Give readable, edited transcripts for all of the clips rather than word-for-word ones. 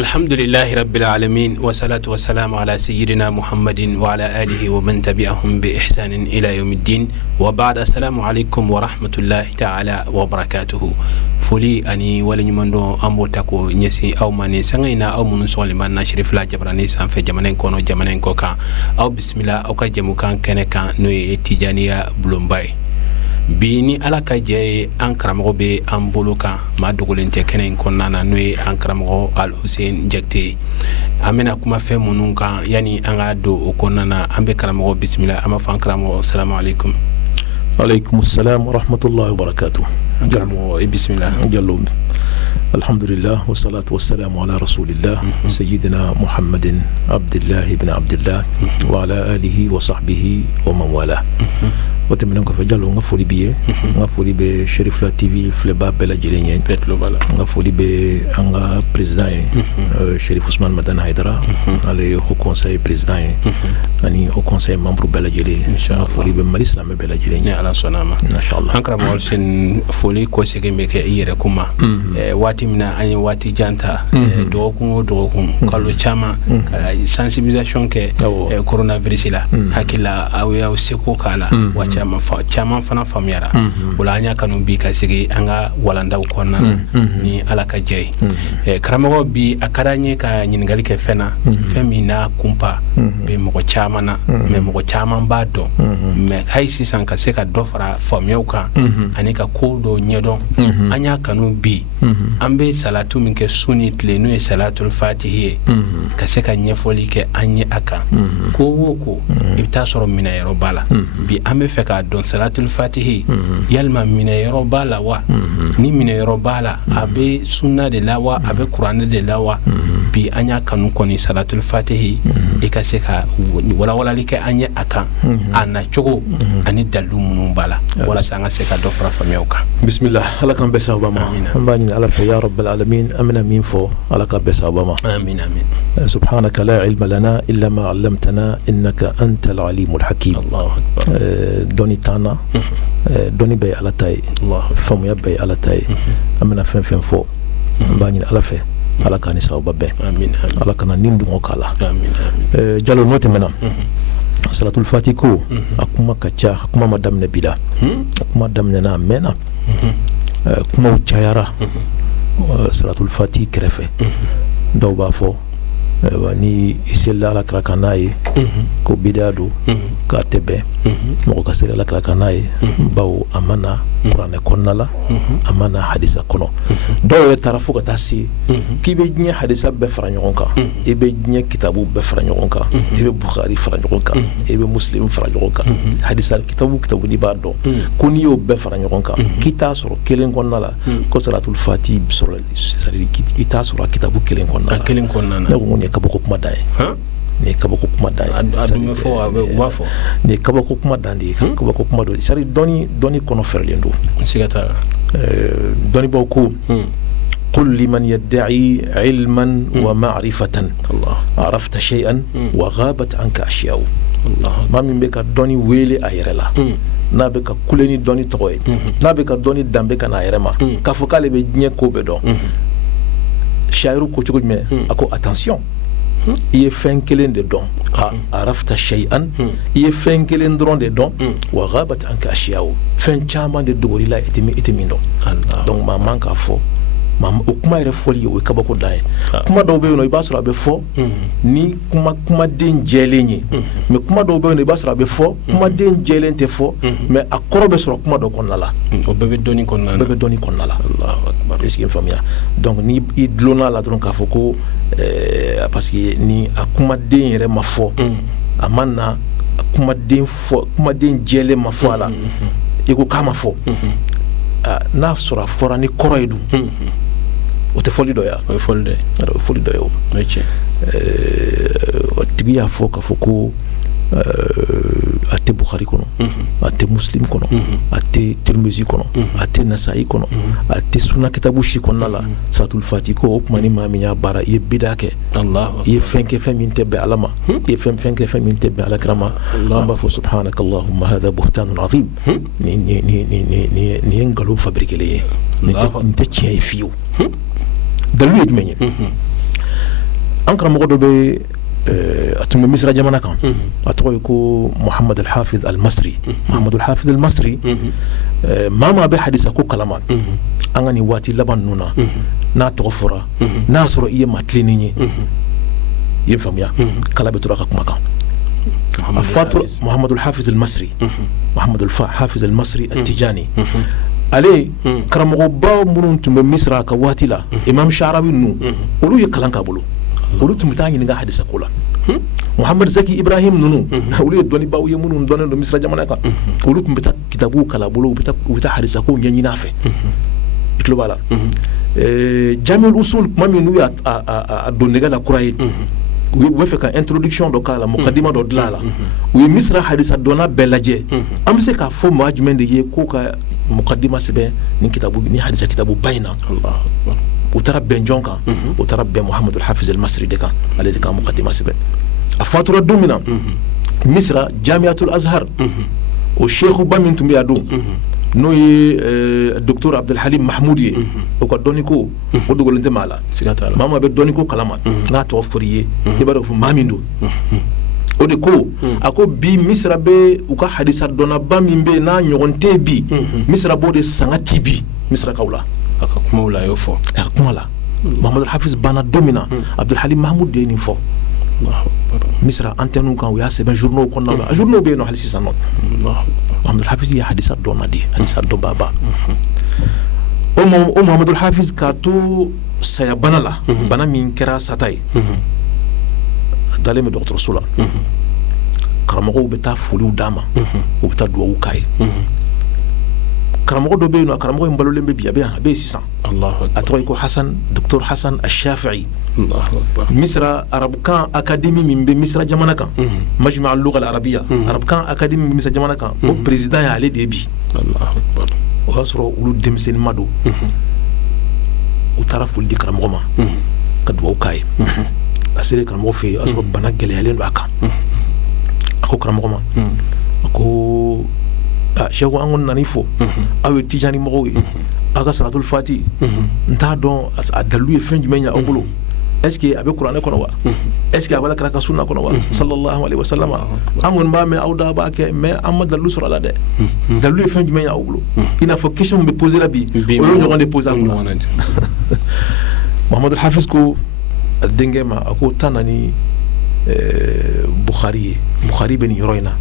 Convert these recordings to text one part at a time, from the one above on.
الحمد لله رب العالمين والصلاة والسلام على سيدنا محمد وعلى آله ومن تبعهم بإحسان إلى يوم الدين وبعد. السلام عليكم ورحمة الله تعالى وبركاته. فولي أني ولي مندو أمو تاكو نيسي أو ماني سنغينا أو منسون لمن نشرف لا جبراني سانفي جمانين كونو جمانين كوكا أو بسم الله أو كجمو كان كنكا نوي تيجانيا بلومباي bini ala ka je an karamogo be an bolo kan ma dogolen tɛ kɛnɛ in kɔnɔna na n'o ye an karamɔgɔ Al Hussein Jakite. An bɛna kuma fɛn minnu kan yani an ka don o kɔnɔna na. An bɛ karamɔgɔ bisimila. An b'a fɔ an karamɔgɔ salamu alaikum. Alaikum salam wa rahmatullahi wa barakatuh. An karamɔgɔ bisimila. Jallo. Alhamdulillah wa salatu wa salamu ala rasulillah sayyidina Muhammadin Abdullah ibn Abdullah wa ala alihi wa sahbihi wa man wala. وتمنى نقف جالو نقفولي بيه نقفولي بشريف لا تي في فلبا بلا جيرين نقفولي بأنغا بريزدان شريف عثمان مدن هيدرا على هو كونساي بريزدان أني هو كونساي ممبر بلا جيرين نقفولي بماليس لام بلا جيرين على سلامة إن شاء الله. أنكر مولسين فولي كوسيكي ميكي إيركوما واتي منا أني واتي جانتا دوكم كالو chama sensibilisation ke coronavirus la hakila awiya seko kala chama fana famiyara wala anya kanu bi ka sigi anga walanda ko nan ni ala ka jey karamo bi akaranye ka nyingali ke fena femina kumpa be mo chama na me mo chama ba do me haisi san ka se ka do fara famiyo ka ani ka ko do nyedon anya kanu bi ambe salatu min ke sunni tle no salatul fatihi ka se ka nyefoli ke anye aka ko woko ibta soro mina yero bala bi ambe fe ka don salatul fatihi yalma mina yero bala wa ni mina yero bala abe sunna de lawa abe qur'an de lawa bi anya kanu koni salatul fatihi e ka se ka wala like anya aka ana chogo ani dalu munun bala wala sanga se ka do fra famiyuka. Bismillah. ala kan besa obama ambani ala fa ya rabbal alamin amina min fo ala ka besa obama amin amin. سبحانك لا علم لنا إلا ما علمتنا إنك أنت العليم الحكيم. الله أكبر. دوني تانا دوني بي على تاي فم يبي على تاي أمنا فين فو بانين على في على كاني سوا ببي آمين على كنا نيندو مكالا آمين جالو نوتي منا صلاة الفاتيكو أكما كتشا أكما مدام نبيلا أكما مدام ننا منا أكما وجايرا صلاة الفاتي كرفة دو بافو ni isella la krakanaye ko bidadu ka tebe mo ka sera la krakanaye bawo amana qur'an konnala amana hadisa kono do tarafu ka tasi kibe nya hadisa be faranyoka ebe nya kitabu be faranyoka ebe bukhari faranyoka ebe muslim faranyoka hadisa kitabu ni bado kuni yo be faranyoka kita soro kelen konnala ko salatul fatih soro sari kita soro kitabu kelen konnala kabako kuma dai ne kabako kuma dai adume fo abe wafo ne kabako kuma dandi kabako kuma do sari doni kono ferlendo sigata doni boko قل لمن يدعي علما ومعرفة الله عرفت شيئا وغابت عنك أشياء الله ما من بك دوني ويلي أيرلا na be ka kuleni doni toye na be ka doni dambe kana ayrema ka fokale be nye ko be do shairu ko chugo me ako attention il est fin kelen de don arafta shay'an il est fin kelen dron de don wa ghabat anka ashiyaw fin chama de dogori la etimi don donc ma manka fo mam o kuma ire foli o kabako dai kuma do be no ibasura be fo ni kuma den jelenye me kuma do be no ibasura be fo kuma den jelente fo me akoro be sura kuma do konnala o bebe doni konnala Allahu akbar est-ce que famia donc ni idlona la dron ka foko parce que ni akuma den yere ma fo amana kuma den jele ma fo ala iko kama fo na sura fora ni koroidu o te foli do ya o foli do yo okay o tibiya fo ka foko ate bukhari kono ate muslim kono ate tirmizi kono ate nasai kono ate sunna kitabu shi kono la salatul fatih ko kuma ni mamiya bara ye bidake allah ye fenke min tebe alama ye fenke min tebe alakrama allah fa subhanakallahumma hadha buhtanun azim ni ngalo fabriquer les ni te chien fiu dalu yedmenye an karamɔgɔ dɔ bɛ a tun bɛ misira jamana kan a tɔgɔ ye ko Muhammad al-Hafiz al-Masri Muhammad al-Hafiz al-Masri maa maa bɛ hadisa ko kalama an ka nin waati laban ninnu na n'a tɔgɔ fɔra n'a sɔrɔ i ye maa tilenin ye i ye faamuya kala bɛ tora ka kuma kan a fatura Muhammad al-Hafiz al-Masri Muhammad al-Hafiz al-Masri at-Tijani ale karamɔgɔba minnu tun bɛ misira ka waati la Imam Sha'rawi ninnu olu ye kalan k'a bolo olu tun bɛ taa ɲininka hadisa ko la Muhammad Zaki Ibrahim ninnu olu ye dɔnnibaaw ye minnu dɔnnen don misira jamana kan olu tun bɛ taa kitabuw kalan a bolo u bɛ taa hadisa kow ɲɛɲini a fɛ i tulo b'a la Jamiul Usul tuma min n'u y'a don nɛgɛ la kura ye u bɛ fɛ ka introduction dɔ k'a la muqaddima dɔ dilan a la u ye misira hadisa dɔnna bɛɛ lajɛ an bɛ se k'a fɔ maa jumɛn de ye k'o ka muqaddima sɛbɛn ni hadisa kitabu ba in na u taara bɛn jɔn kan u taara bɛn Muhammad al-Hafiz al-Masri de kan ale de ka muqaddima sɛbɛn a fatura don min na misira Jamiatul Azhar o sheikhu ba min tun bɛ yan don n'o ye Dr Abdul Halim Mahmoud ye o ka dɔnni ko o dogolen tɛ maa la maa maa bɛ dɔnni ko kalama n'a tɔgɔ fɔr'i ye i b'a dɔn fɔ maa min don o de ko a ko bi misira bɛ u ka hadisa dɔnnaba min bɛ yen n'a ɲɔgɔn tɛ bi misira b'o de sanga ti bi misirakaw la a ka kumaw la a y'o fɔ a ka kuma la Muhammad al-Hafiz banna don min na Abdul Halim Mahmoud de ye nin fɔ misira antenne kan u y'a sɛbɛn journaux kɔnɔna la a journaux bɛ yen nɔ hali sisan nɔ Muhammad al-Hafiz ye hadisa dɔnna de hadisa dɔnbaba o Muhammad al-Hafiz k'a to saya bana la bana min kɛra sata ye a dalen bɛ dɔgɔtɔrɔso la karamɔgɔw bɛ taa foliw d'a ma u bɛ taa dugawu k'a ye karamɔgɔ dɔ bɛ yen nɔ karamɔgɔ in balolen bɛ bi a bɛ yen sisan a tɔgɔ ye ko Dr Hasan al-Shafi'i misira arabukan akademi min bɛ misira jamana kan Majma' al-Lugha al-Arabiyya arabukan akademi min bɛ misira jamana kan o président y'ale de ye bi o y'a sɔrɔ olu denmisɛnnin ma don u taara foli di karamɔgɔ ma ka dugawu k'a ye a selen karamɔgɔ fɛ yen o y'a sɔrɔ bana gɛlɛyalen don a kan a ko karamɔgɔ ma a ko Sheikh an kɔni nan'i fo aw ye Tijani mɔgɔw ye aw ka salatul fati n t'a dɔn a dalilu ye fɛn jumɛn ye aw bolo est ce que a bɛ kuranɛ kɔnɔ wa est ce que a b'a kɛra ka sunna kɔnɔ wa sallallahu alaihi wasallam an kɔni b'a mɛn aw da b'a kɛ mais an ma dalilu sɔrɔ a la dɛ dalilu ye fɛn jumɛn ye aw bolo i n'a fɔ question bɛ poser la bi o y'o ɲɔgɔn de poser a kunna Muhammad al-Hafiz ko a denkɛ ma a ko taa na ni Bukhari ye Bukhari bɛ nin yɔrɔ in na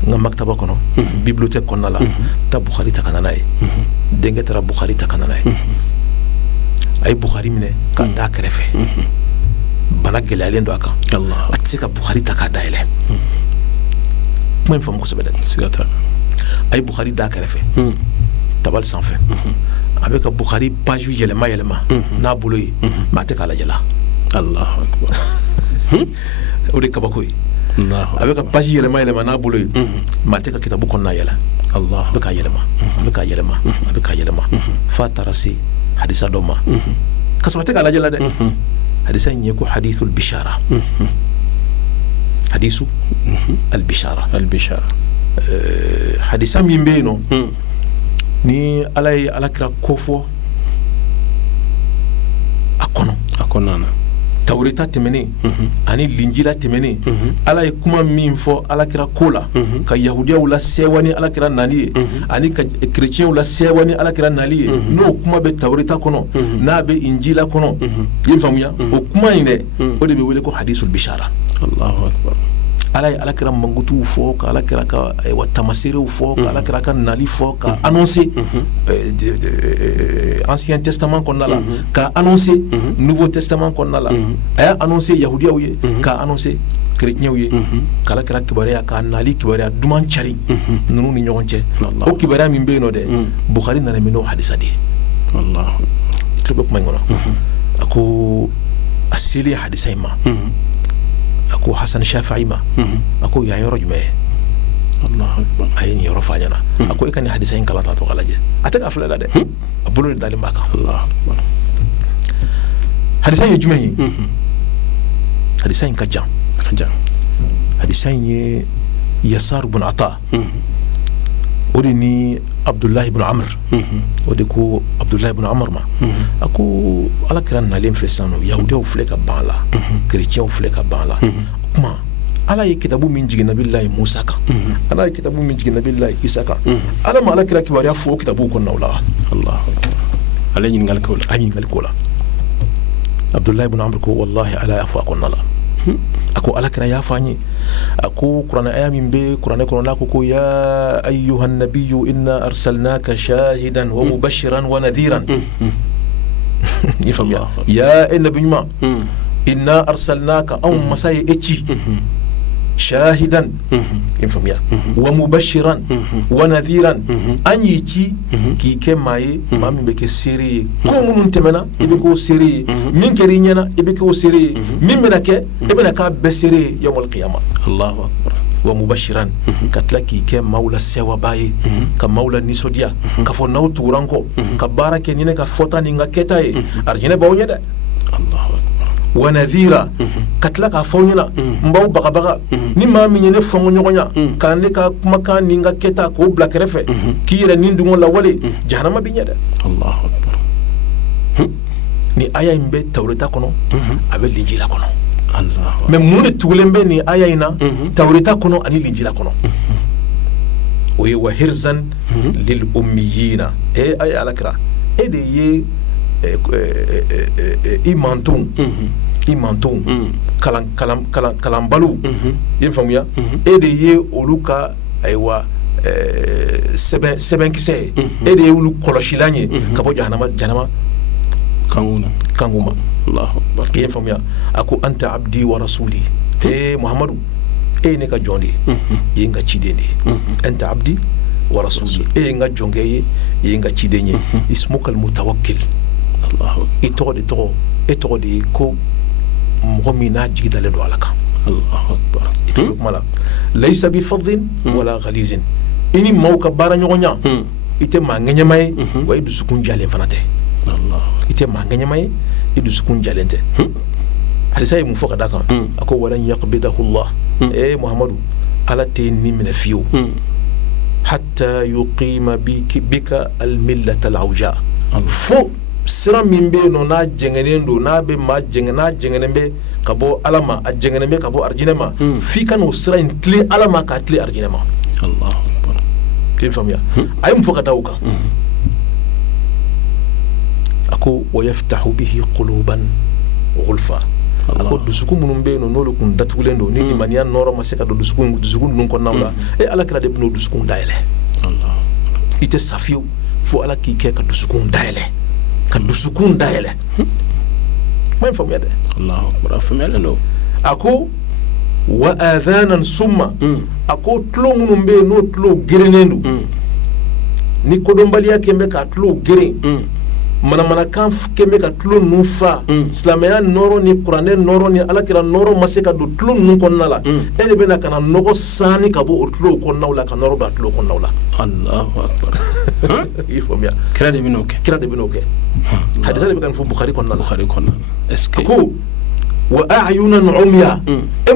n ka maktaba kɔnɔ bibliothèque kɔnɔna la taa Bukhari ta ka na n'a ye denkɛ taara Bukhari ta ka na n'a ye a ye Bukhari minɛ k'a d'a kɛrɛfɛ bana gɛlɛyalen don a kan a tɛ se ka Bukhari ta k'a dayɛlɛ kuma in faamu kosɛbɛ dɛ a ye Bukhari d'a kɛrɛfɛ tabali sanfɛ a bɛ ka Bukhari page yɛlɛma n'a bolo ye mais a tɛ k'a lajɛ la o de ye kabako ye a bɛ ka page yɛlɛma n'a bolo ye mais a tɛ ka kitabu kɔnɔna yɛlɛ a bɛ k'a yɛlɛma a bɛ k'a yɛlɛma a bɛ k'a yɛlɛma f'a taara se hadisa dɔ ma ka sɔrɔ a tɛ k'a lajɛ la dɛ hadisa in ye ko hadithul bishara hadisu al-bishara hadisa min bɛ yen nɔ ni ala ye alakira kofɔ a kɔnɔ na Tawreta tɛmɛnen ani Linjila tɛmɛnen ala ye kuma min fɔ alakira ko la ka yahudiyaw la sewa ni alakira nali ye ani ka chrétienw la sewa ni alakira nali ye n'o kuma bɛ Tawreta kɔnɔ n'a bɛ Injila kɔnɔ i faamuya o kuma in dɛ o de bɛ wele ko hadisul bishara Allahu akbar ala ye alakira mankutuw fɔ ka alakira ka tamaserew fɔ ka alakira ka nali fɔ ka annoncer ancien testament kɔnɔna la ka annoncer nouveau testament kɔnɔna la a y'a annoncer yahudiyaw ye ka annoncer chrétienw ye ka alakira kibaruya ka nali kibaruya duman cari ninnu ni ɲɔgɔn cɛ o kibaruya min bɛ yen nɔ dɛ Bukhari nana min n'o hadisa de ye i tulo bɛ kuma in kɔnɔ a ko a selen hadisa in ma a ko Hasan Shafi'i ma a ko yan yɔrɔ jumɛn ye a ye nin yɔrɔ f'a ɲɛna a ko e ka nin hadisa in kalan ta to ka lajɛ a tɛ k'a filɛ la dɛ a bolo de dalen b'a kan hadisa in ye jumɛn ye hadisa in ka jan hadisa in ye Yasar ibn Ata o de ni Abdullah ibn Amr o de ko Abdullah ibn Amr ma ako ala kira nalen filɛ sisan nɔ yahudiyaw filɛ ka ban la chrétiens filɛ ka ban la kuma ala ye kitabu min jigin nabilahi Musa kan ala ye kitabu min jigin nabilahi Isa kan ala ma ala kira kibaruya fɔ o kitabu kɔnɔnaw la Allahu akbar ale ɲininkali k'o la a ɲininkali k'o la Abdullah ibn Amr ko wallahi ala y'a fɔ a kɔnɔna la ako ala kira y'a fɔ an ye ako kuranɛ aya min bɛ kuranɛ kɔnɔ n'a ko ya ayyuhan nabiyyu inna arsalnaka shahidan wa mubashiran wa nadhiran i faamuya ya nabi ɲuman inna arsalnaka anw masa ye e ci shahidan i faamuya wa mubashiran wa nadhiran an y'i ci k'i kɛ maa ye maa min bɛ kɛ seere ye ko minnu tɛmɛna i bɛ k'o seere ye min kɛra i ɲɛna i bɛ k'o seere ye min bɛna kɛ i bɛna k'a bɛɛ seere ye yawmal qiyama Allahu akbar wa mubashiran ka tila k'i kɛ maaw la sewaba ye ka maaw la nisɔndiya ka fɔ n'aw tugura n kɔ ka baara kɛ ni ne ka fɔta ni n ka kɛta ye arijinɛ b'aw ɲɛ dɛ Allahu akbar wa nadhira ka tila k'a fɔ aw ɲɛna n b'aw bagabaga ni maa min ye ne fɔnko ɲɔgɔnya ka ne ka kumakan ni n ka kɛta k'o bila kɛrɛfɛ k'i yɛrɛ nin dungo lawale jahanama b'i ɲɛ dɛ Allahu akbar ni aya in bɛ tawureta kɔnɔ a bɛ linjila kɔnɔ Allahu mɛ mun de tugulen bɛ nin aya in na tawureta kɔnɔ ani linjila kɔnɔ o ye wa hirzan lil ummiyina aya alakira e de ye i mantonw kalanbaliw i ye faamuya e de ye olu ka ayiwa sɛbɛnkisɛ ye e de ye olu kɔlɔsilan ye ka bɔ jahanama kangu ma Allahu akbar i ye faamuya a ko anta abdi wa rasuli Muhammadu e ye ne ka jɔn de ye i ye n ka ciden de ye anta abdi wa rasuli e ye n ka jɔnkɛ ye i ye n ka ciden ye ismukal mutawakkil i tɔgɔ de ye ko mɔgɔ min n'a jigi dalen don ala kan Allahu akbar i tulo kuma la laysa bi fadhin wala ghalizin i ni maaw ka baara ɲɔgɔnya i tɛ maa ŋɛɲɛma ye wa i dusukun jalen fana tɛ i tɛ maa ŋɛɲɛma ye i dusukun jalen tɛ halisa ye mun fɔ ka da kan a ko walan yaqbidahu Allah Muhammadu ala tɛ ni minɛ fiyewu hatta yuqima bika al-millata al-awja fo sira min bɛ yen nɔ n'a jɛngɛnen don n'a bɛ maa jɛngɛ n'a jɛngɛnen bɛ ka bɔ ala ma a jɛngɛnen bɛ ka bɔ arijinɛ ma f'i ka n'o sira in tilen ala ma k'a tilen arijinɛ ma Allahu akbar k'i faamuya a ye mun fɔ ka da o kan a ko wa yaftahu bihi quluban ghulfa a ko dusukun minnu bɛ yen nɔ n'olu kun datugulen don ni limaniya nɔrɔ ma se ka don dusukun ninnu kɔnɔnaw la ala kira de bɛ n'o dusukun dayɛlɛ i tɛ sa fiyewu fo ala k'i kɛ ka dusukun dayɛlɛ ka dusukun dayɛlɛ ma in faamuya dɛ Allahu akbar a faamuyalen don a ko wa adhanan summa a ko tulo minnu bɛ yen n'o tulo gerennen don ni kodɔnbaliya kɛn bɛ k'a tulo geren manamanakan kɛn bɛ ka tulo ninnu fa silamɛya nɔrɔ ni kuranɛ nɔrɔ ni alakira nɔrɔ ma se ka don tulo ninnu kɔnɔna la e de bɛna ka na nɔgɔ saani ka bɔ o tulo kɔnɔnaw la ka nɔrɔ don a tulo kɔnɔnaw la Allahu akbar i y'a faamuya kira de bɛ n'o kɛ hadisa de bɛ ka nin fɔ Bukhari kɔnɔna la est-ce que a ko wa a'yunan umya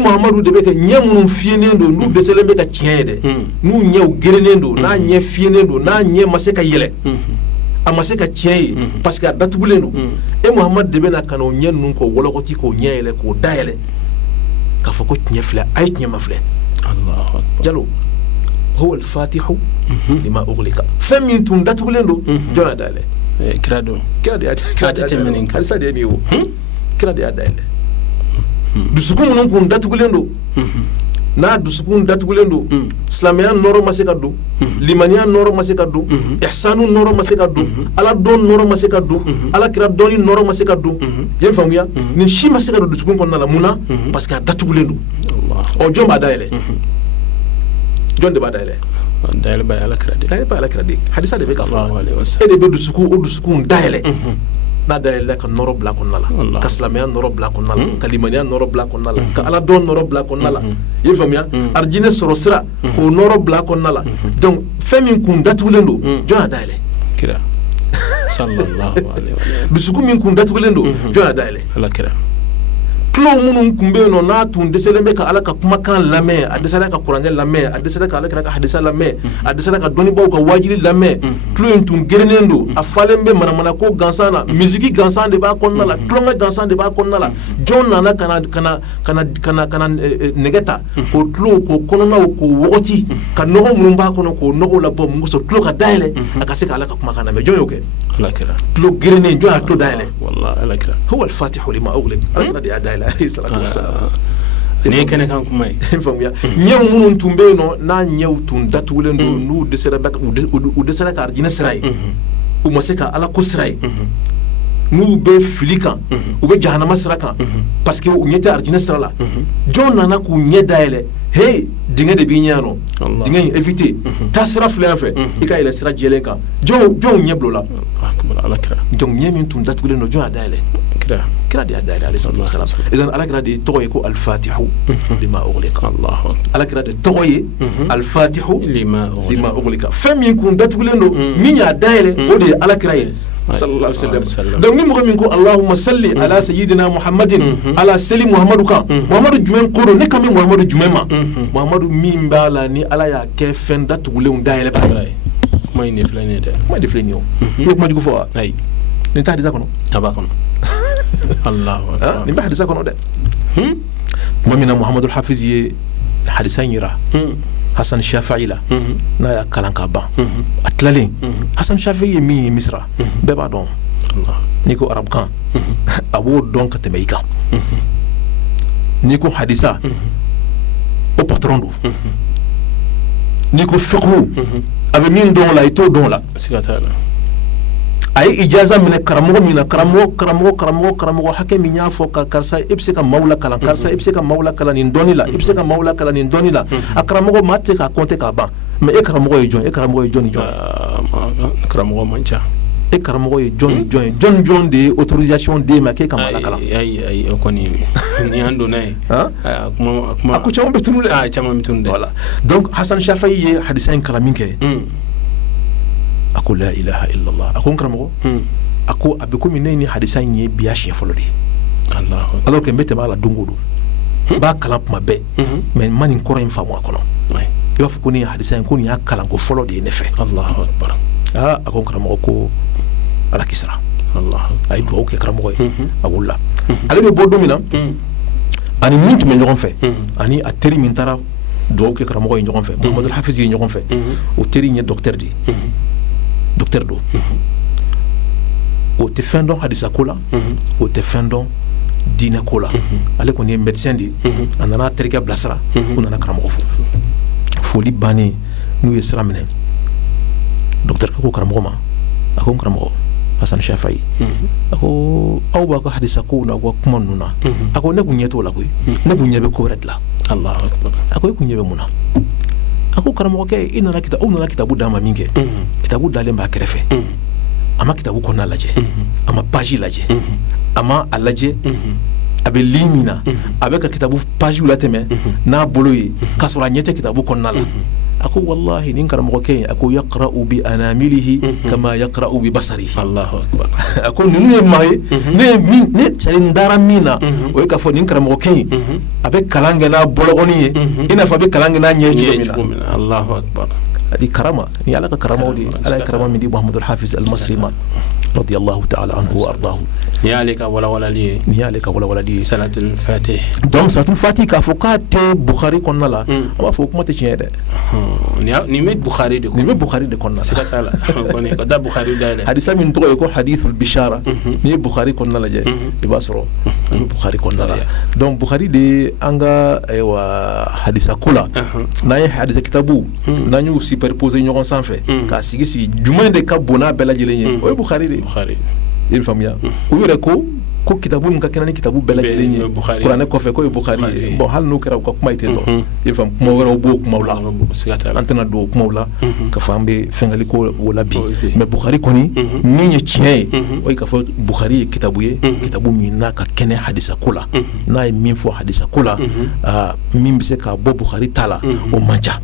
Muhammadu de bɛ kɛ ɲɛ minnu fiyenen don n'u dɛsɛlen bɛ ka tiɲɛ ye dɛ n'u ɲɛw gerennen don n'a ɲɛ fiyenen don n'a ɲɛ ma se ka yɛlɛ a ma se ka tiɲɛ ye parce que a datugulen don Muhammadu de bɛna ka n'o ɲɛ ninnu k'o wɔlɔkɔti k'o ɲɛ yɛlɛ k'o dayɛlɛ k'a fɔ ko tiɲɛ filɛ a ye tiɲɛ ma filɛ Allahu akbar jalo huwa al-fatihu lima ughliqa fɛn min tun datugulen don jɔn y'a dayɛlɛ kira don kira de y'a dayɛlɛ halisa de ye nin ye o kira de y'a dayɛlɛ dusukun minnu kun datugulen don n'a dusukun datugulen don silamɛya nɔrɔ ma se ka don limaniya nɔrɔ ma se ka don ihsanu nɔrɔ ma se ka don ala dɔn nɔrɔ ma se ka don ala kira dɔnni nɔrɔ ma se ka don i ye faamuya nin si ma se ka don dusukun kɔnɔna la mun na parce que a datugulen don ɔ jɔn b'a dayɛlɛ jɔn de b'a dayɛlɛ dayɛlɛ b'a ye ala kira de dayɛlɛ b'a ye ala kira de hadisa de bɛ ka fɔ e de bɛ dusukun dayɛlɛ n'a dayɛlɛ ka nɔrɔ bila kɔnɔna la ka silamɛya nɔrɔ bila kɔnɔna la ka limaniya nɔrɔ bila kɔnɔna la ka ala dɔn nɔrɔ bila kɔnɔna la i ye faamuya arijinɛ sɔrɔ sira k'o nɔrɔ bila kɔnɔna la donc fɛn min kun datugulen don jɔn y'a dayɛlɛ kira sallallahu alaihi wa sallam dusukun min kun datugulen don jɔn y'a dayɛlɛ ala kira tulo minnu tun bɛ yen nɔ n'a tun dɛsɛlen bɛ ka ala ka kumakan lamɛn a dɛsɛra ka kuranɛ lamɛn a dɛsɛra ka alakira ka hadisa lamɛn a dɛsɛra ka dɔnnibaw ka wajiri lamɛn tulo in tun gerennen don a falen bɛ manamanako gansan na misiki gansan de b'a kɔnɔna la tulonkɛ gansan de b'a kɔnɔna la jɔn nana kana nɛgɛ ta k'o tulo k'o kɔnɔnaw k'o wɔgɔti ka nɔgɔ minnu b'a kɔnɔ k'o nɔgɔw labɔ mun kosɔn tulo ka dayɛlɛ a ka se ka ala ka kumakan lamɛn jɔn y'o kɛ tulo gerennen jɔn y'a tulo dayɛlɛ huwa al-fatihu lima ughliq alakira de y'a dayɛlɛ alayhi salatu wassalam ni kɛnɛ kan kuma ye faamuya ɲɛw minnu tun bɛ yen nɔ n'a ɲɛw tun datugulen don n'u dɛsɛra ka arijinɛ sira ye u ma se ka ala ko sira ye n'u bɛ fili kan u bɛ jahanama sira kan parce que u ɲɛ tɛ arijinɛ sira la jɔn nana k'u ɲɛ dayɛlɛ hey dingɛ de b'i ɲɛ yan nɔ dingɛ in éviter taa sira filɛ yan fɛ i ka yɛlɛ sira jɛlen kan jɔn ɲɛ bila o la donc ɲɛ min tun datugulen don jɔn y'a dayɛlɛ kira de y'a dayɛlɛ alayhi salatu wasalam idan alakira de tɔgɔ ye ko al-fatihu lima ughliqa alakira de tɔgɔ ye al-fatihu lima ughliqa fɛn min kun datugulen don min y'a dayɛlɛ o de ye alakira ye sallallahu alaihi wasallam donc ni mɔgɔ min ko allahumma salli ala sayyidina muhammadin ala seli muhammadu kan muhammadu jumɛn ko don ne kan bɛ muhammadu jumɛn ma muhammadu min b'a la ni ala y'a kɛ fɛn datugulenw dayɛlɛ b'a ye kuma in de filɛ nin ye dɛ kuma de filɛ nin ye o i ye kuma jugu fɔ wa ayi nin t'a hadisa kɔnɔ a b'a kɔnɔ Allahu akbar nin bɛ hadisa kɔnɔ dɛ tuma min na muhammadu hafiz ye hadisa in yira Hassan Shafi'i la n'a y'a kalan ka ban a tilalen Hassan Shafi'i ye min ye Misra bɛɛ b'a dɔn n'i ko arabukan a b'o dɔn ka tɛmɛ i kan n'i ko hadisa o patron don n'i ko fiqhu a bɛ min dɔn o la i t'o dɔn o la siga t'a la a ye ijaza minɛ karamɔgɔ min na karamɔgɔ hakɛ min y'a fɔ ka karisa i bɛ se ka maaw lakalan karisa i bɛ se ka maaw lakalan nin dɔnni la i bɛ se ka maaw lakalan nin dɔnni la a karamɔgɔ maa tɛ se k'a compter k'a ban mais e karamɔgɔ ye jɔn e karamɔgɔ ye jɔn ni jɔn ye karamɔgɔ man ca e karamɔgɔ ye jɔn ni jɔn ye jɔn de ye autorisation d'e ma k'e ka maa lakalan ayi o kɔni ni an donna ye a ko caman bɛ tunu dɛ caman bɛ tunu dɛ voilà donc Hassan Shafi'i ye hadisa in kalan min kɛ a ko la ilaha illallah a ko n karamɔgɔ a ko a bɛ komi ne ni hadisa in ye biya siɲɛ fɔlɔ de ye alors que n bɛ tɛmɛ a la don o don n b'a kalan tuma bɛɛ mais n ma nin kɔrɔ in faamu a kɔnɔ i b'a fɔ ko nin ye hadisa in ko nin y'a kalan ko fɔlɔ de ye ne fɛ a ko n karamɔgɔ ko ala k'i sara a ye dugawu kɛ karamɔgɔ ye a wulila ale bɛ bɔ don min na ani min tun bɛ ɲɔgɔn fɛ ani a teri min taara dugawu kɛ karamɔgɔ ye ɲɔgɔn fɛ Muhammadu Hafiz ye ɲɔgɔn fɛ o teri in ye docteur de ye docteur do o tɛ fɛn dɔn hadisa ko la o tɛ fɛn dɔn diinɛ ko la ale kɔni ye médecin de ye a nana terikɛ bilasira u nana karamɔgɔ fo foli bannen n'u ye sira minɛ docteur ko karamɔgɔ ma a ko n karamɔgɔ Hassan Shafi'i a ko aw b'a ka hadisa kow n'aw ka kuma ninnu na a ko ne kun ɲɛ t'o la koyi ne kun ɲɛ bɛ ko wɛrɛ de la a ko e kun ɲɛ bɛ mun na a ko karamɔgɔkɛ aw nana kitabu d'a ma min kɛ kitabu dalen b'a kɛrɛfɛ a ma kitabu kɔnɔna lajɛ a ma page lajɛ a ma a lajɛ a bɛ ligne min na a bɛ ka kitabu page latɛmɛ n'a bolo ye k'a sɔrɔ a ɲɛ tɛ kitabu kɔnɔna la a ko wallahi nin karamɔgɔkɛ in a ko yaqra'u bi anamilihi kama yaqra'u bi basarihi a ko ninnu ye maa ye ne c'est n dara min na o ye k'a fɔ nin karamɔgɔkɛ in a bɛ kalan kɛ n'a bɔlɔgɔnin ye i n'a fɔ a bɛ kalan kɛ n'a ɲɛ ye cogo min na adi karama ni ala ka karamaw de ala ye karama min di Muhammadu Hafiz al-Masri ma radiyallahu ta'ala anhu wa ardahu ni y'ale ka walawalali ye salatul fatih donc salatul fatih k'a fɔ k'a tɛ Bukhari kɔnɔna la an b'a fɔ o kuma tɛ tiɲɛ dɛ nin bɛ Bukhari de kɔnɔna la siga t'a la kɔni ka taa Bukhari dayɛlɛ hadisa min tɔgɔ ye ko hadithul bishara n'i ye Bukhari kɔnɔna lajɛ i b'a sɔrɔ a bɛ Bukhari kɔnɔna la donc Bukhari de an ka hadisa ko la n'an ye hadisa kitabu n'an y'u superposer ɲɔgɔn sanfɛ k'a sigi jumɛn de ka bon n'a bɛɛ lajɛlen ye o ye Bukhari de i bɛ faamuya u yɛrɛ ko kitabu min ka kɛnɛ ni kitabu bɛɛ lajɛlen ye kuranɛ kɔfɛ k'o ye Bukhari ye bon hali n'o kɛra u ka kuma ye ten tɔ i bɛ faamu kuma wɛrɛw b'o kumaw la an tɛna don o kumaw la k'a fɔ an bɛ fɛnkɛli ko o la bi mais Bukhari kɔni min ye tiɲɛ ye o ye k'a fɔ Bukhari ye kitabu ye kitabu min n'a ka kɛnɛ hadisa ko la n'a ye min fɔ hadisa ko la min bɛ se k'a bɔ Bukhari ta la o man ca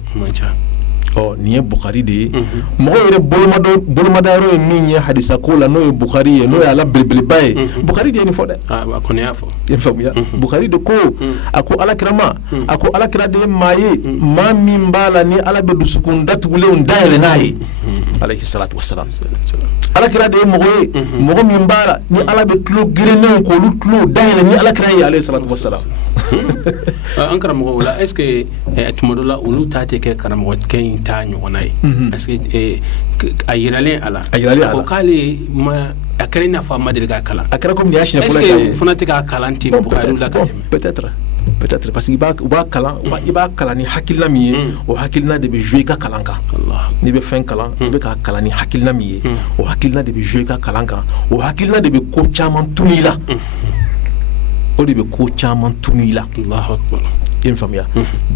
nin ye Bukhari de ye mɔgɔ yɛrɛ bolomadayɔrɔ ye min ye hadisa ko la n'o ye Bukhari ye n'o ye ala belebeleba ye Bukhari de ye nin fɔ dɛ a kɔni y'a fɔ i faamuya Bukhari de ko a ko alakirama a ko alakira de ye maa ye maa min b'a la ni ala bɛ dusukun datugulenw dayɛlɛ n'a ye alayhi salatu wassalam alakira de ye mɔgɔ ye mɔgɔ min b'a la ni ala bɛ tulo gerennenw k'olu tulo dayɛlɛ ni alakira ye alayhi salatu wassalam an karamɔgɔ la est-ce que tuma dɔ la olu ta tɛ kɛ karamɔgɔkɛ in ta ɲɔgɔnna ye parce que a yiralen a la ko k'ale ma a kɛra i n'a fɔ a ma deli k'a kalan a kɛra komi nin y'a siɲɛ fɔlɔ est-ce que fana tɛ k'a kalan ten Bukhari la ka tɛmɛ peut-être parce que u b'a kalan i b'a kalan ni hakilina min ye o hakilina de bɛ jouer i ka kalan kan n'i bɛ fɛn kalan i bɛ k'a kalan ni hakilina min ye o hakilina de bɛ jouer i ka kalan kan o hakilina de bɛ ko caman tunu i la o de bɛ ko caman tunu i la i ye faamuya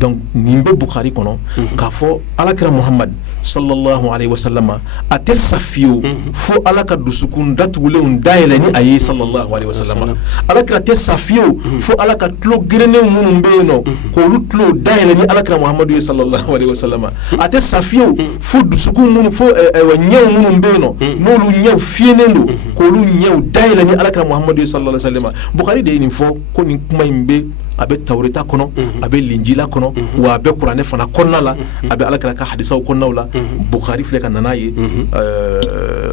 donc nin bɛ Bukhari kɔnɔ k'a fɔ alakira Muhammad sallallahu alayhi wa sallam a tɛ sa fiyewu fo ala ka dusukun datugulenw dayɛlɛ ni a ye sallallahu alayhi wa sallam alakira tɛ sa fiyewu fo ala ka tulo gerennenw minnu bɛ yen nɔ k'olu tulo dayɛlɛ ni alakira Muhammadu ye sallallahu alayhi wa sallam a tɛ sa fiyewu fo dusukun minnu fo ɲɛw minnu bɛ yen nɔ n'olu ɲɛw fiyenen don k'olu ɲɛw dayɛlɛ ni alakira Muhammadu ye sallallahu alayhi wa sallam Bukhari de ye nin fɔ ko nin kuma in bɛ a bɛ Tawreta kɔnɔ a bɛ Linjila kɔnɔ wa a bɛ Kuranɛ fana kɔnɔna la a bɛ alakira ka hadisaw kɔnɔnaw la Bukhari filɛ ka nana ye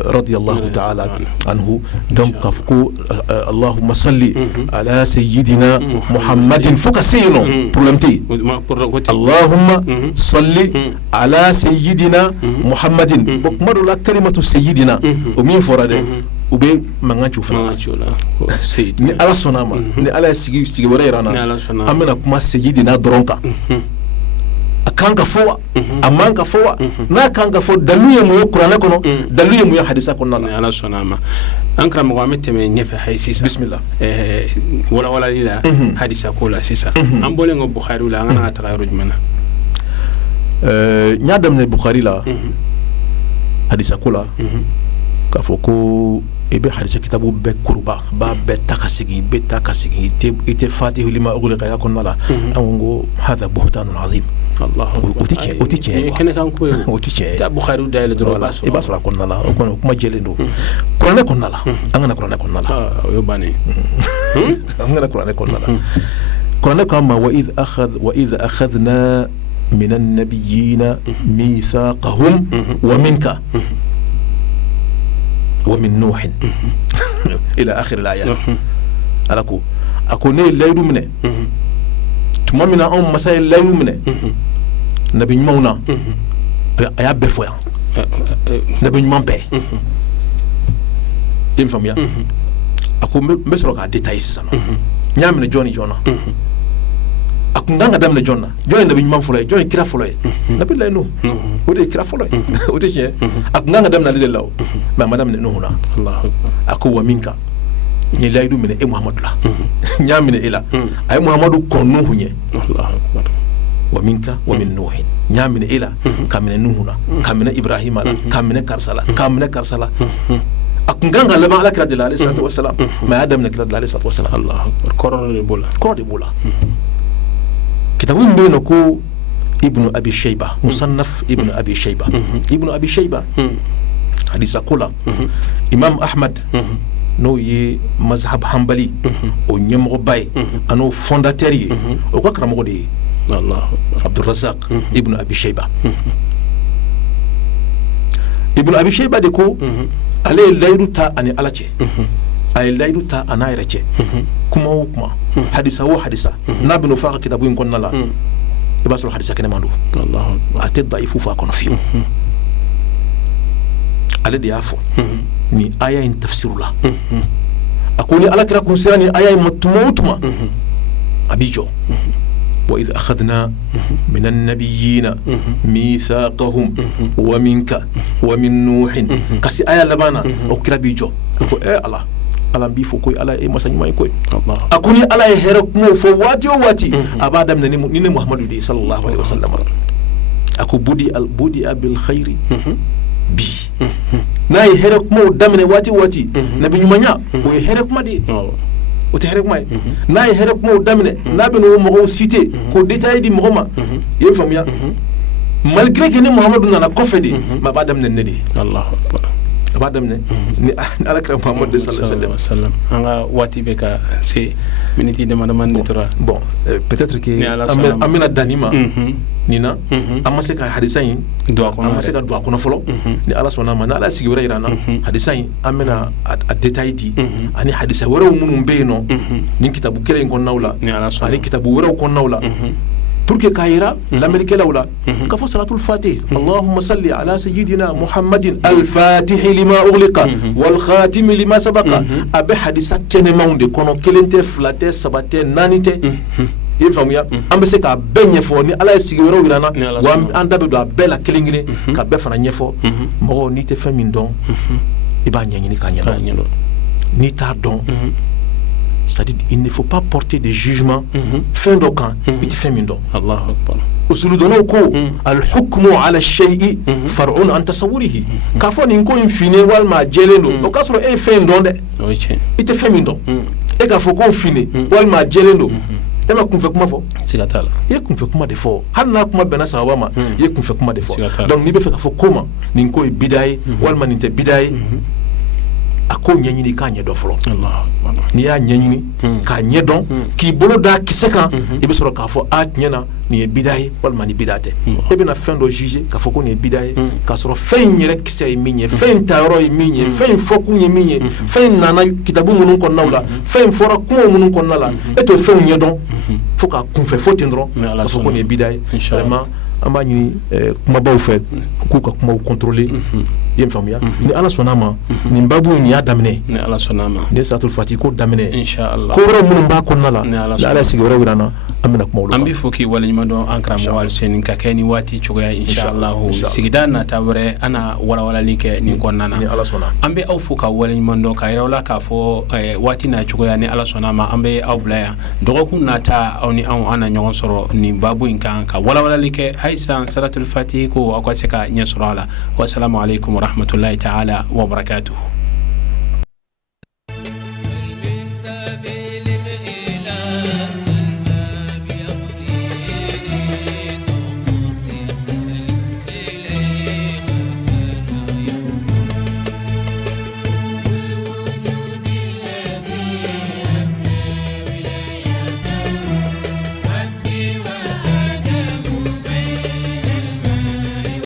radiyallahu ta'ala anhu donc k'a fɔ ko Allahumma salli ala sayyidina Muhammadin fo ka se yen nɔ problème tɛ yen Allahumma salli ala sayyidina Muhammadin bon kuma dɔ la kalimatu sayyidina o min fɔra dɛ u bɛ mankan ci o fana ni ala sɔnna a ma ni ala ye sigi wɛrɛ yira an na an bɛna kuma sayyidina dɔrɔn kan a kan ka fɔ wa a man ka fɔ wa n'a kan ka fɔ dalilu ye mun ye kuranɛ kɔnɔ dalilu ye mun ye hadisa kɔnɔna la ni ala sɔnna a ma an karamɔgɔ an bɛ tɛmɛ ɲɛfɛ hayi sisan bisimila walawalali la hadisa ko la sisan an bɔlen ko Bukhari la an kana taga yɔrɔ jumɛn na n y'a daminɛ Bukhari la hadisa ko la k'a fɔ ko i bɛ hadisa kitabu bɛɛ kuruba b'a bɛɛ ta ka segin i bɛ ta ka segin i tɛ Fatihu lima ughliqa kɔnɔna la an ko hada buhtanun azim o tɛ tiɲɛ ye o tɛ tiɲɛ ye taa Bukhari dayɛlɛ dɔrɔn i b'a sɔrɔ a kɔnɔna la o kɔni o kuma jɛlen don kuranɛ kɔnɔna la an kana kuranɛ kɔnɔna la o ye bannen an kana kuranɛ kɔnɔna la kuranɛ k'a ma wa idh akhadna min an-nabiyyina mithaqahum wa minka ومن نوح إلى آخر الآيات ألاكو أكو ني لايدو منه تما منا أم مسائل لايدو منه نبي نمونا أيا بفويا نبي نمان بي ينفهم يا أكو مسلوك على ديتاي سيسانا نعمل جوني جونا أكو نغا دامنا جونا جوني نبي نمان فلوي جوني كرا فلوي نبي لا نو ودي كرا فلوي ودي شيء أكو نغا دامنا لدي ما مدام نهونا الله أكبر أكو ومنك ni laydu mine e Muhammadu la nyamine ila ay Muhammadu ko nuhu nye Allahu akbar wa minka wa min nuh nyamine ila kamine nuhuna kamine ibrahima la kamine karsala akunganga lama ala kira alayhi salatu wassalam ma adam na kira alayhi salatu wassalam Allahu akbar korona de bola kitabu mbeno ko ibnu abi shayba musannaf ibnu abi shayba hadisa kula imam ahmad no ye mazhab hanbali o nyemgo bay ano fondateur yi o ko karamo de Allah abdul razzaq ibnu abi shayba de ko ale layruta ani alace ay layruta ana yarace kuma hadisa nabinu fa kitabu in konna la ibasul hadisa kene mandu Allah ate daifu fa kono fiu ale de yafo ni aya in tafsirula akuni ala kira kun sirani aya matmutuma abijo wa idh akhadna min an-nabiyyin mithaqahum wa minka wa min nuh kasi aya labana o kira bijo ko ala bi fo koy ala e masany may koy akuni ala e hera ko fo wati o wati abadam ni muhammadu di sallallahu alaihi wasallam ako budi bil khairi bi na yi here kuma damine wati na bi nyumanya o yi here kuma di o te here kuma na yi here kuma damine na bi no mo cité ko détail di mo ma yem fam ya malgré que ni Muhammadu nana kɔfɛ de ma b'a daminɛ ne de ye Allahu akbar a b'a daminɛ ni alakira Muhammadu sallallahu alaihi wasallam an ka waati bɛ ka se miniti damadamani de tora bon peut-être que an bɛna dan nin ma nin na an ma se ka hadisa in an ma se ka don a kɔnɔ fɔlɔ ni Ala sɔnna ma ni Ala ye sigiyɔrɔ jira an na hadisa in an bɛna a détail di ani hadisa wɛrɛw minnu bɛ yen nɔ nin kitabu kelen in kɔnɔnaw la ani kitabu wɛrɛw kɔnɔnaw la pour que k'a yira lamɛnnikɛlaw la k'a fɔ salatul fatih Allahumma salli ala sayyidina Muhammadin al-fatihi lima ughliqa wal khatimi lima sabaqa a bɛ hadisa kɛnɛmanw de kɔnɔ kelen tɛ fila tɛ saba tɛ naani tɛ i bɛ faamuya an bɛ se k'a bɛɛ ɲɛfɔ ni Ala ye sigiyɔrɔw jira an na wa an da bɛ don a bɛɛ la kelen kelen ka bɛɛ fana ɲɛfɔ mɔgɔ n'i tɛ fɛn min dɔn i b'a ɲɛɲini k'a ɲɛdɔn n'i t'a dɔn c'est-à-dire il ne faut pas porter de jugement fin dɔ kan i tɛ fɛn min dɔn Allahu akbar usuludɔnnaw ko al-hukmu ala shay'i far'un an tasawwurihi k'a fɔ nin ko in finnen walima a jɛlen don o k'a sɔrɔ e ye fɛn in dɔn dɛ i tɛ fɛn min dɔn e k'a fɔ k'o finnen walima a jɛlen don e ma kunfɛ kuma fɔ siga t'a la i ye kunfɛ kuma de fɔ hali n'a kuma bɛnna sababa ma i ye kunfɛ kuma de fɔ donc n'i bɛ fɛ ka fɔ ko ma nin ko ye bida ye walima nin tɛ bida ye a ko ɲɛɲini k'a ɲɛdɔn fɔlɔ n'i y'a ɲɛɲini k'a ɲɛdɔn k'i bolo da kisɛ kan i bɛ sɔrɔ k'a fɔ a tiɲɛ na nin ye bida ye walima nin bida tɛ e bɛna fɛn dɔ juger k'a fɔ ko nin ye bida ye k'a sɔrɔ fɛn in yɛrɛ kisɛ ye min ye fɛn in tayɔrɔ ye min ye fɛn in fɔkun ye min ye fɛn in nana kitabu minnu kɔnɔnaw la fɛn in fɔra kumaw minnu kɔnɔna la e t'o fɛnw ɲɛdɔn fo k'a kunfɛ fo ten dɔrɔn k'a fɔ ko nin ye bida ye vraiment an b'a ɲini kumabaw fɛ k'u ka kumaw contrôler i ye faamuya ni Ala sɔnna ma nin babu in y'a daminɛ ni Ala sɔnna ma ni salatul fati ko daminɛ inshallah ko wɛrɛ minnu b'a kɔnɔna la ni Ala ye sigiyɔrɔ jira an na an bɛna kuma olu kan an bɛ fɔ k'i waleɲuman dɔn an karamɔgɔ Aliseni ka kɛ ni waati cogoya inshallah sigida nata wɛrɛ an na walawalali kɛ nin kɔnɔna na ni Ala sɔnna an bɛ aw fo ka waleɲuman dɔn ka yira aw la k'a fɔ waati n'a cogoya ni Ala sɔnna ma an bɛ aw bila yan dɔgɔkun nata aw ni anw an na ɲɔgɔn sɔrɔ nin babu in kan ka walawalali kɛ halisan salatul fati ko aw ka se ka ɲɛ sɔrɔ a la wassalamu alaikum warahmatullahi ta'ala wa barakatuh